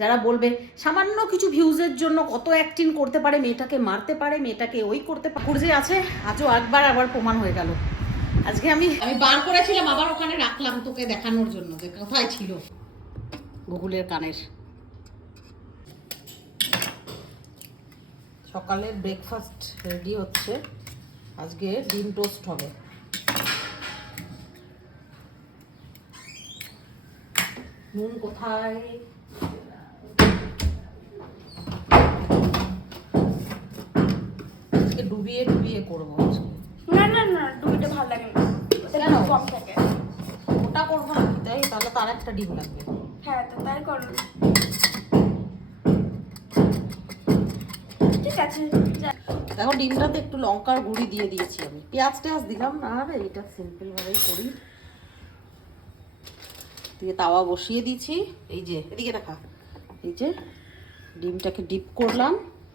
যারা বলবে সামান্য কিছু ভিউজের জন্য কত অ্যাক্টিং করতে পারে মেয়েটাকে মারতে পারে মেয়েটাকে ওই করতে পারে। যে আছে আজও একবার আবার প্রমাণ হয়ে গেল। আজকে আমি আমি বার করেছিলাম আবার ওখানে রাখলাম তোকে দেখানোর জন্য যে কোথায় ছিল। গুগলের কানের। সকালের ব্রেকফাস্ট রেডি হচ্ছে। আজকে ডিম টোস্ট হবে। নুন কোথায়? আজকে ডুবিয়ে ডুবিয়ে করব না না না ডুবিটা ভালো লাগে না। কেন? কম থাকে। ওটা করব না কি? তাই তাহলে তার একটা ডিম লাগবে। হ্যাঁ তো তাই করো। ঠিক আছে। দেখো ডিমটাতে একটু লঙ্কার গুঁড়ি দিয়ে দিয়েছি আমি। পেঁয়াজ টেয়াজ দিলাম না আর এটা সিম্পল ভাবেই করি। দিয়ে তাওয়া বসিয়ে দিয়েছি। এই যে এদিকে দেখা। এই যে ডিমটাকে ডিপ করলাম।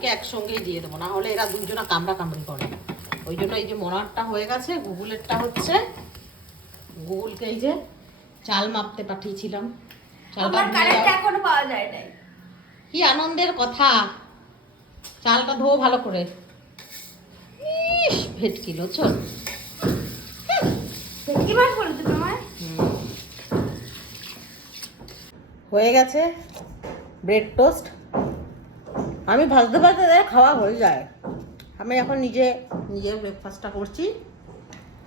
বোনকে একসঙ্গেই দিয়ে দেবো না হলে এরা দুইজনা কামড়া কামড়ি করে। ওই জন্য এই যে মনারটা হয়ে গেছে গুগলেরটা হচ্ছে গুগলকে এই যে চাল মাপতে পাঠিয়েছিলাম। চালটা। এখনও পাওয়া যায় নাই। কি আনন্দের কথা। চালটা ধোও ভালো করে। ইস ভেটকিলো চল। কি মাছ বলতো তোমার হয়ে গেছে ব্রেড টোস্ট। আমি ভাজতে ভাজতে দেয় খাওয়া হয়ে যায়। আমি এখন নিজে নিজের ব্রেকফাস্টটা করছি।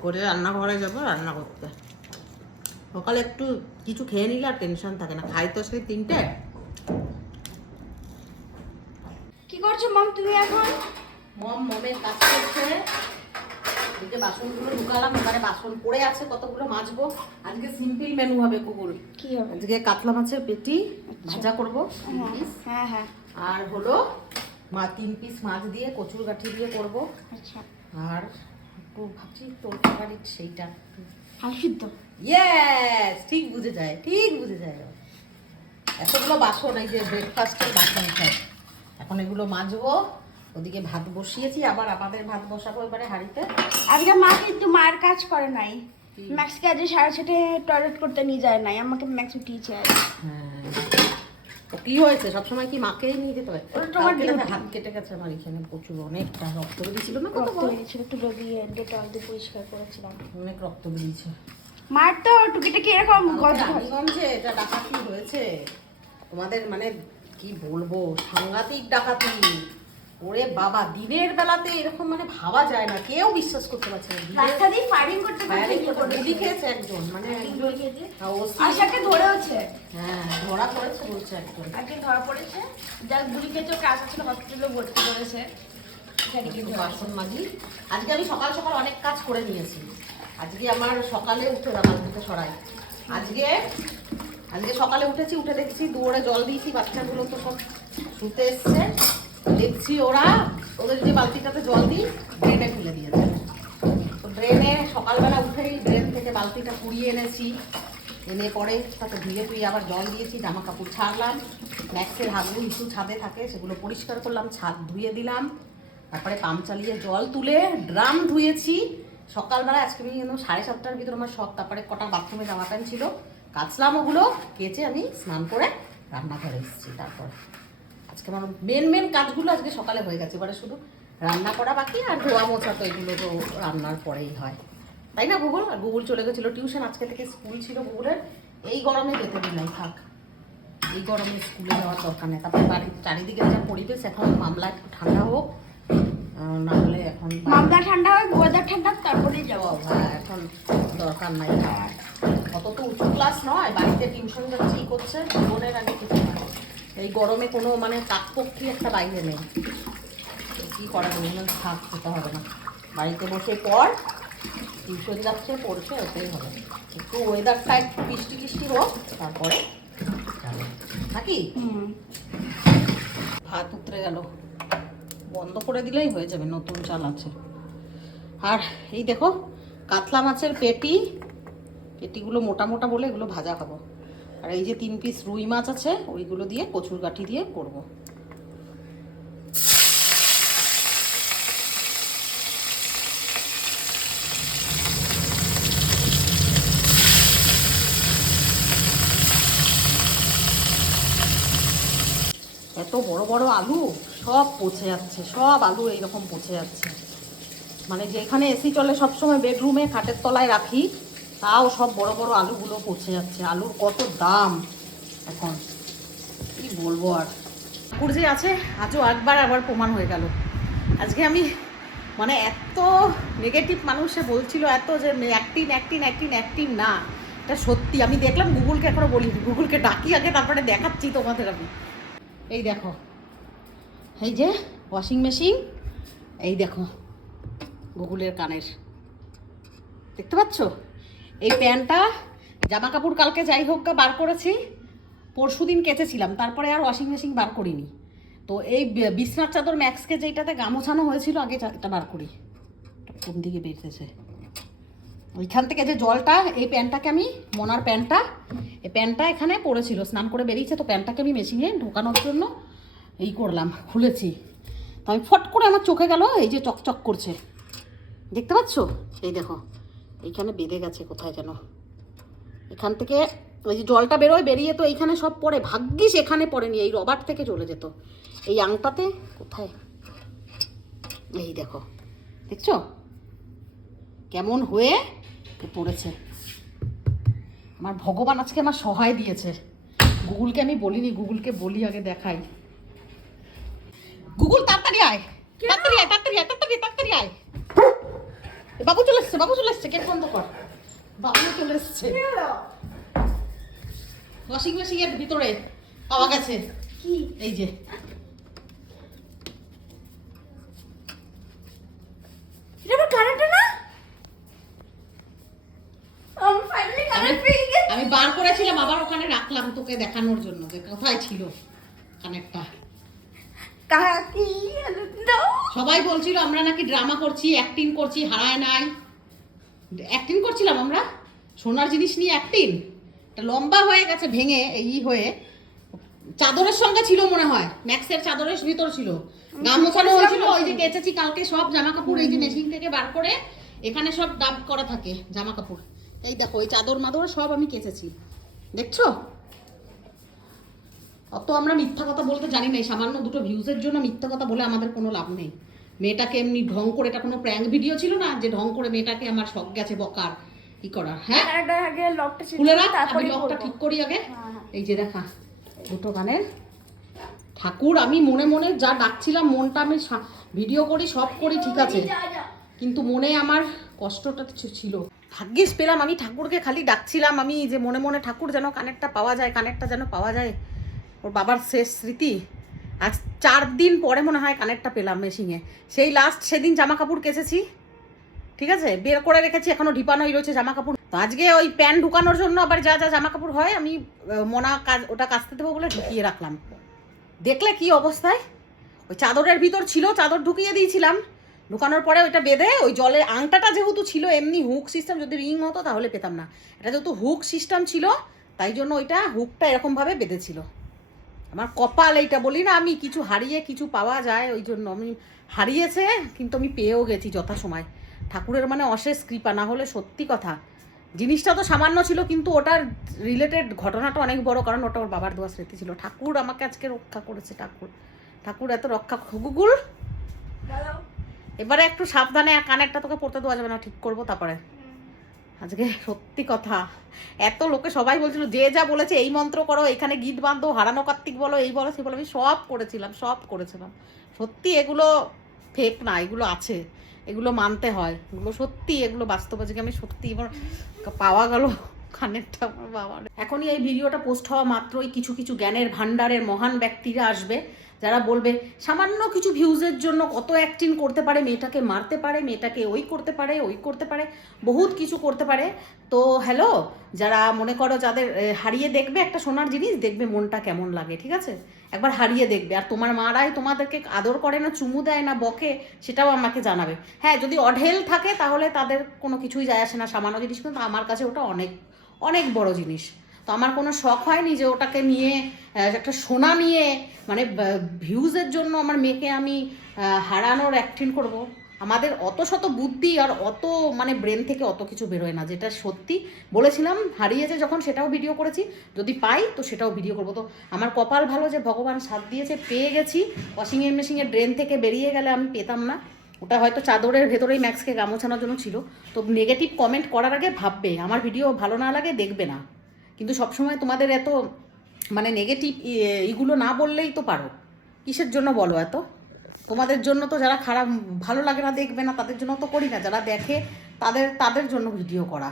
করে রান্নাঘরে যাব রান্না করতে। সকালে একটু কিছু খেয়ে নিলে আর টেনশন থাকে না। খাই তো সেই তিনটে। কি করছ মাম তুমি এখন? মম মমের কাজ করছে। যে বাসনগুলো ঢুকালাম এবারে বাসন পড়ে আছে কতগুলো মাজবো। আজকে সিম্পল মেনু হবে কুকুর। কি হবে? আজকে কাতলা মাছের পেটি ভাজা করব। হ্যাঁ হ্যাঁ। আর হলো মা তিন পিস মাছ দিয়ে কচুর গাঠি দিয়ে করব। আচ্ছা। আর একটু ভাবছি তরকারি সেইটা। আলু সিদ্ধ? ইয়েস ঠিক বুঝে যায় ঠিক বুঝে যায় এতগুলো বাসন এই যে ব্রেকফাস্টের বাসন সব। এখন এগুলো মাজবো ওদিকে ভাত বসিয়েছি আবার আমাদের ভাত বসাবো এবারে হাঁড়িতে। আজকে মা কিন্তু মার কাজ করে নাই? ম্যাক্সকে আজ সাড়ে ছটে টয়লেট করতে নিয়ে যায় নাই আমাকে ম্যাক্স উঠিয়েছে। হ্যাঁ। কি হয়েছে? সবসময় কি মাকে নিয়ে যেতে হয়। হাত কেটে গেছে আমার এখানে প্রচুর অনেকটা রক্ত বেরিয়েছিল। না কত বেরিয়েছিল একটু ডেটল দিয়ে পরিষ্কার করেছিলাম। অনেক রক্ত বেরিয়েছে। মার তো টুকিটাকি এরকম এটা ডাকাতি হয়েছে। তোমাদের মানে কি বলব? সাংঘাতিক ডাকাতি। ওরে বাবা দিনের বেলাতে এরকম মানে ভাবা যায় না। কেউ বিশ্বাস করতে পারছে না। দিনের- রাস্তা দিয়ে ফায়ারিং করতে করতে গুলি খেয়েছে একজন মানে ওসি আশাকে ধরেওছে। হ্যাঁ ধরা পড়েছে বলছে একজন। একদিন ধরা পড়েছে যার গুলি খেয়েছে ওকে আসা ছিল হসপিটালে ভর্তি করেছে। বাসন মাজি। আজকে আমি সকাল সকাল অনেক কাজ করে নিয়েছি। আজকে আমার সকালে উঠে আমার থেকে সরাই আজকে আজকে সকালে উঠেছি উঠে দেখছি দুয়ারে জল দিয়েছি বাচ্চাগুলো তো সব শুতে এসছে। দেখছি ওরা ওদের যে বালতিটাতে জল দিই ড্রেনে ফেলে দিয়েছে তো ড্রেনে সকালবেলা উঠেই ড্রেন থেকে বালতিটা কুড়িয়ে এনেছি। এনে পরে তাকে ধুয়ে টুয়ে আবার জল দিয়েছি, জামা কাপড় ছাড়লাম। ম্যাক্সের হাতগুলো ইস্যু ছাদে থাকে, সেগুলো পরিষ্কার করলাম, ছাদ ধুয়ে দিলাম। তারপরে পাম্প চালিয়ে জল তুলে ড্রাম ধুয়েছি। সকালবেলা আজকে আমি যেন সাড়ে সাতটার ভিতরে আমার সব তারপরে কটা বাথরুমে জামা প্যান্ট ছিল, কাচলাম ওগুলো, কেচে আমি স্নান করে রান্নাঘরে এসেছি তারপর। আজকে আমার মেন মেন কাজগুলো আজকে সকালে হয়ে গেছে। এবারে শুধু রান্না করা বাকি আর ধোয়া মোছা তো এগুলো তো রান্নার পরেই হয়। তাই না গুগল? আর গুগল চলে গেছিল টিউশন আজকে থেকে স্কুল ছিল গুগলের। এই গরমে যেতে দিন থাক। এই গরমে স্কুলে যাওয়ার দরকার নেই। তারপরে বাড়ির চারিদিকে যা পরিবেশ এখন মামলা একটু ঠান্ডা হোক। না হলে এখন মামলা ঠান্ডা হয় ওয়েদার ঠান্ডা তারপরেই যাওয়া হ্যাঁ, এখন দরকার নাই। অত তো উঁচু ক্লাস নয় বাড়িতে টিউশন যাচ্ছে ই করছে বোনের আগে কিছু এই গরমে কোনো মানে কাকপক্ষী একটা বাইরে নেই। কি করা যাবে থাক খেতে হবে না। বাড়িতে বসে পড় টিউশন যাচ্ছে পড়ছে ওটাই হবে। একটু ওয়েদারটা একটু বৃষ্টি বৃষ্টি হোক তারপরে। নাকি? ভাত উতরে গেল। বন্ধ করে দিলেই হয়ে যাবে নতুন চাল আছে। আর এই দেখো কাতলা মাছের পেটি পেটিগুলো মোটা মোটা বলে এগুলো ভাজা খাব। আর এই যে তিন পিস রুই মাছ আছে, ওইগুলো দিয়ে কচুর গাঠি দিয়ে করব। এত বড় বড় আলু, সব পচে যাচ্ছে, সব আলু এইরকম পচে যাচ্ছে। মানে যেখানে এসি চলে, সবসময় বেডরুমে খাটের তলায় রাখি। তাও সব বড় বড় আলুগুলো পচে যাচ্ছে। আলুর কত দাম এখন। কি বলব আর? ঠাকুর যে আছে, আজও একবার আবার প্রমাণ হয়ে গেল। আজকে আমি মানে এত নেগেটিভ মানুষে বলছিল এত যে অ্যাক্টিন অ্যাক্টিন অ্যাক্টিন অ্যাক্টিং না। এটা সত্যি, আমি দেখলাম গুগলকে এখনও বলি গুগলকে ডাকি আগে, তারপরে দেখাচ্ছি তোমাদের আমি। এই দেখো। এই যে ওয়াশিং মেশিন এই দেখো, গুগলের কানের। দেখতে পাচ্ছ? এই প্যান্টটা জামা কাপড় কালকে যাই হোক বার করেছি পরশু দিন কেচেছিলাম, তারপরে আর ওয়াশিং মেশিন বার করিনি। তো এই বিছনার চাদর ম্যাক্সকে যেইটাতে গামোছানো হয়েছিল, আগে এটা বার করি। কোন দিকে বেরতেছে? ওইখান থেকে যে জলটা, এই প্যান্টটাকে আমি, মনার প্যান্টটা, এই প্যান্টটা এখানে পড়েছিল, স্নান করে বেরিয়েছে, তো প্যান্টটাকে আমি মেশিনে ঢোকানোর জন্য এই করলাম, খুলেছি। তো আমি ফট করে আমার চোখে গেল, এই যে চকচক করছে। দেখতে পাচ্ছ? এই দেখো এইখানে বেঁধে গেছে কোথায় যেন। এখান থেকে ওই যে জলটা বেরোয় বেরিয়ে তো এইখানে সব পড়ে। ভাগ্যিস এখানে পড়েনি এই রবার থেকে চলে যেত। এই আংটাতে কোথায়? এই দেখো দেখছ? কেমন হয়ে পড়েছে। আমার ভগবান আজকে আমার সহায় দিয়েছে। গুগলকে আমি বলিনি গুগলকে বলি আগে দেখাই। গুগল তাড়াতাড়ি আয়। তাড়াতাড়ি আয় তাড়াতাড়ি আয় তাড়াতাড়ি তাড়াতাড়ি আয়। বাবু চলে এসছে বাবু চলে এসছে গেট বন্ধ কর। বাবু চলে এসছে। ওয়াশিং মেশিনের ভিতরে পাওয়া গেছে। কি? এই যে। আমি বার করেছিলাম আবার ওখানে রাখলাম তোকে দেখানোর জন্য যে কোথায় ছিল কানেরটা সবাই বলছিল আমরা নাকি ড্রামা করছি অ্যাক্টিং করছি হারায় নাই। অ্যাক্টিং করছিলাম আমরা? সোনার জিনিস নিয়ে অ্যাক্টিং লম্বা হয়ে গেছে ভেঙে এই হয়ে। চাদরের সঙ্গে ছিল মনে হয় ম্যাক্সের চাদরের ভিতর ছিল। গাম মোছানো হয়েছিল ওই যে কেচেছি কালকে সব জামা কাপড় এই যে মেশিন থেকে বার করে এখানে সব ডাব করা থাকে জামা কাপড় এই দেখো এই চাদর মাদর সব আমি কেচেছি। দেখছ? অত আমরা মিথ্যা কথা বলতে জানি না সামান্য দুটো ভিউজের জন্য মিথ্যা কথা বলে আমাদের কোনো লাভ নেই। মেয়েটাকে এমনি ঢং করে এটা কোনো প্র্যাঙ্ক ভিডিও ছিল না? যে ঢং করে মেয়েটাকে আমার শখ গেছে বকার কি করার হ্যাঁ? আগে লকটা খুলে রাখ আমি লকটা ঠিক করি আগে। হ্যাঁ। এই যে দেখা দুটো গানের। ঠাকুর আমি মনে মনে যা ডাকছিলাম মনটা আমি ভিডিও করি সব করি ঠিক আছে। কিন্তু মনে আমার কষ্টটা কিছু ছিল। ভাগ্যিস পেলাম আমি ঠাকুরকে খালি ডাকছিলাম আমি যে মনে মনে ঠাকুর যেন কানেরটা পাওয়া যায় কানেরটা যেন পাওয়া যায়। ওর বাবার শেষ স্মৃতি। আজ চার দিন পরে মনে হয় কানেরটা পেলাম মেশিনে। সেই লাস্ট সেদিন জামা কাপড় কেচেছি। ঠিক আছে? বের করে রেখেছি, এখনও ঢিপানোই রয়েছে জামা কাপড় তো আজকে ওই প্যান্ট ঢুকানোর জন্য আবার যা যা জামা কাপড় হয় আমি মনা কাজ, ওটা কাচতে দেবো বলে ঢুকিয়ে রাখলাম। দেখলে কি অবস্থায়? ওই চাদরের ভিতর ছিল, চাদর ঢুকিয়ে দিয়েছিলাম। ঢুকানোর পরে ওইটা বেঁধে, ওই জলের আংটাটা যেহেতু ছিল, এমনি হুক সিস্টেম যদি রিং হতো তাহলে পেতাম না। এটা যেহেতু হুক সিস্টেম ছিল, তাই জন্য ওইটা হুকটা এরকমভাবে বেঁধেছিল। আমার কপাল এইটা বলি না আমি কিছু হারিয়ে কিছু পাওয়া যায় ওই জন্য আমি হারিয়েছে কিন্তু আমি পেয়েও গেছি যথাসময়। ঠাকুরের মানে অশেষ কৃপা না হলে সত্যি কথা। জিনিসটা তো সামান্য ছিল কিন্তু ওটার রিলেটেড ঘটনাটা অনেক বড় কারণ ওটা ওর বাবার দোয়া স্মৃতি ছিল। ঠাকুর আমাকে আজকে রক্ষা করেছে ঠাকুর। ঠাকুর এত রক্ষা গুগুল? এবারে একটু সাবধানে কানেরটা তোকে পড়তে দেওয়া যাবে না ঠিক করব তারপরে। আজকে সত্যি কথা। এত লোকে সবাই বলছিল, যে যা বলেছে, এই মন্ত্র করো, এখানে গীত বাঁধো, হারানো কার্তিক বলো, এই বলো, সে বলো। আমি সব করেছিলাম সব করেছিলাম। সত্যি এগুলো ফেক না, এগুলো আছে, এগুলো মানতে হয়। এগুলো সত্যি, এগুলো বাস্তব আজকে আমি সত্যি এবার পাওয়া গেল? কানেরটা আমার বাবার। এখনই এই ভিডিওটা পোস্ট হওয়া মাত্রই কিছু কিছু জ্ঞানের ভান্ডারের মহান ব্যক্তিরা আসবে, যারা বলবে, সামান্য কিছু ভিউজের জন্য কত অ্যাক্টিং করতে পারে, মেয়েটাকে মারতে পারে, মেয়েটাকে ওই করতে পারে, ওই করতে পারে, বহুত কিছু করতে পারে। তো হ্যালো যারা মনে করো যাদের হারিয়ে দেখবে একটা সোনার জিনিস, দেখবে মনটা কেমন লাগে, ঠিক আছে? একবার হারিয়ে দেখবে। আর তোমার মারাই তোমাদেরকে আদর করে না, চুমু দেয় না, বকে, সেটাও আমাকে জানাবে। হ্যাঁ যদি অঢেল থাকে তাহলে তাদের কোনো কিছুই যায় আসে না, সামান্য জিনিস কিন্তু আমার কাছে ওটা অনেক অনেক বড় জিনিস। তো আমার কোনো শখ হয়নি যে ওটাকে নিয়ে একটা সোনা নিয়ে মানে ভিউজের জন্য আমার মেয়েকে আমি হারানোর অ্যাক্টিং করব। আমাদের অত শত বুদ্ধি আর অত মানে ব্রেন থেকে অত কিছু বেরোয় না, যেটা সত্যি বলেছিলাম হারিয়েছে যখন সেটাও ভিডিও করেছি। যদি পাই, তো সেটাও ভিডিও করব। তো আমার কপাল ভালো যে ভগবান সাথ দিয়েছে, পেয়ে গেছি। ওয়াশিং মেশিনের ড্রেন থেকে বেরিয়ে গেলে আমি পেতাম না। ওটা হয়তো চাদরের ভেতরেই ম্যাক্সকে গামোছানোর জন্য ছিল। তো নেগেটিভ কমেন্ট করার আগে ভাববে, আমার ভিডিও ভালো না লাগে দেখবে না। কিন্তু সবসময় তোমাদের এত মানে নেগেটিভ ইগুলো না বললেই তো পারো। কিসের জন্য বলো এত? তোমাদের জন্য তো যারা খারাপ, ভালো লাগে না, দেখবে না, তাদের জন্য তো করি না। যারা দেখে, তাদের তাদের জন্য ভিডিও করা।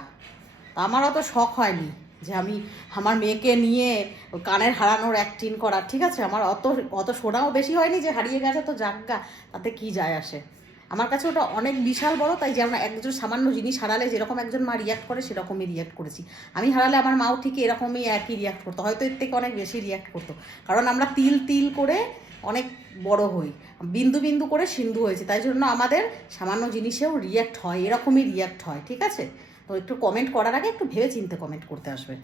আমার অত শখ হয়নি যে আমি আমার মেয়েকে নিয়ে কানের হারানোর অ্যাক্টিং করা, ঠিক আছে? আমার অত অত শোনাও বেশি হয়নি যে হারিয়ে গেছে, তো যাজ্ঞা তাতে কি যায় আসে? আমার কাছে ওটা অনেক বিশাল বড়, তাই যেমন একজন সামান্য জিনিস হারালে যেরকম একজন মা রিয়াক্ট করে, সেরকমই রিয়াক্ট করেছি। আমি হারালে আমার মাও ঠিক এরকমই একই রিয়াক্ট করতো, হয়তো এর থেকে অনেক বেশি রিয়াক্ট করতো। কারণ আমরা তিল তিল করে অনেক বড় হই, বিন্দু বিন্দু করে সিন্ধু হয়েছে, তাই জন্য আমাদের সামান্য জিনিসেও রিয়াক্ট হয়, এরকমই রিয়াক্ট হয়, ঠিক আছে? তো একটু কমেন্ট করার আগে একটু ভেবে চিন্তে কমেন্ট করতে আসবে।